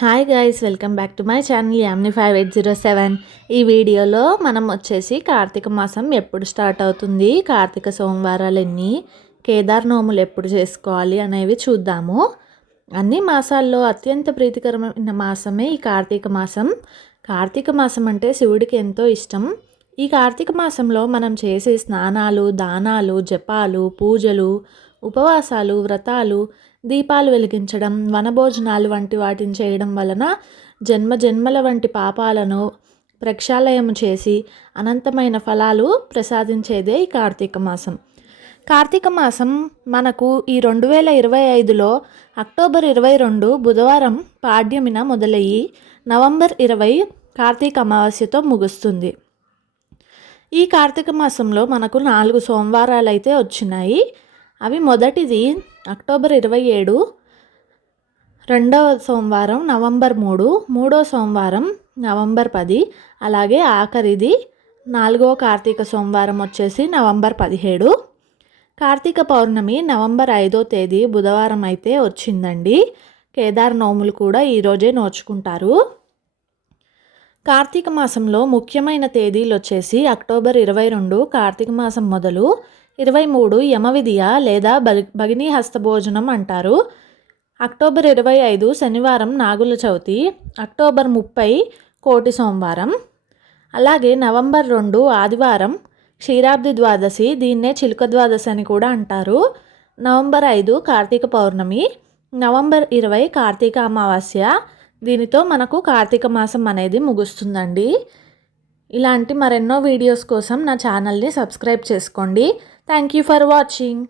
Hi guys, welcome back to my channel యామ్ని 5807. ఈ వీడియోలో మనం వచ్చేసి కార్తీక మాసం ఎప్పుడు స్టార్ట్ అవుతుంది, కార్తీక సోమవారాలు ఎన్ని, కేదార్ నోములు ఎప్పుడు చేసుకోవాలి అనేవి చూద్దాము. అన్ని మాసాల్లో అత్యంత ప్రీతికరమైన మాసమే ఈ కార్తీక మాసం. కార్తీక మాసం అంటే శివుడికి ఎంతో ఇష్టం. ఈ కార్తీక మాసంలో మనం చేసే స్నానాలు, దానాలు, జపాలు, పూజలు, ఉపవాసాలు, వ్రతాలు, దీపాలు వెలిగించడం, వనభోజనాలు వంటి వాటిని చేయడం వలన జన్మ జన్మల వంటి పాపాలను ప్రక్షాళయం చేసి అనంతమైన ఫలాలు ప్రసాదించేదే ఈ కార్తీక మాసం. కార్తీక మాసం మనకు ఈ 2025లో అక్టోబర్ 22 బుధవారం పాడ్యమిన మొదలయ్యి నవంబర్ 20 కార్తీక అమావాస్యతో ముగుస్తుంది. ఈ కార్తీక మాసంలో మనకు 4 సోమవారాలు అయితే వచ్చినాయి. అవి మొదటిది అక్టోబర్ 27, రెండవ సోమవారం నవంబర్ 3, మూడో సోమవారం నవంబర్ 10, అలాగే ఆఖరిది 4వ కార్తీక సోమవారం వచ్చేసి నవంబర్ 17. కార్తీక పౌర్ణమి నవంబర్ 5వ తేదీ బుధవారం అయితే వచ్చిందండి. కేదార్ నోములు కూడా ఈరోజే నోచుకుంటారు. కార్తీక మాసంలో ముఖ్యమైన తేదీలు వచ్చేసి అక్టోబర్ 22 కార్తీక మాసం మొదలు, 23 యమవిధియ లేదా భగినీ హస్తభోజనం అంటారు. అక్టోబర్ 25 శనివారం నాగుల చవితి, అక్టోబర్ 30 కోటి సోమవారం, అలాగే నవంబర్ 2 ఆదివారం క్షీరాబ్ది ద్వాదశి, దీన్నే చిలుక ద్వాదశి అని కూడా అంటారు. నవంబర్ 5 కార్తీక పౌర్ణమి, నవంబర్ 20 కార్తీక అమావాస్య. దీనితో మనకు కార్తీక మాసం అనేది ముగుస్తుందండి. ఇలాంటి మరెన్నో వీడియోస్ కోసం నా ఛానల్ని సబ్స్క్రైబ్ చేసుకోండి. Thank you for watching.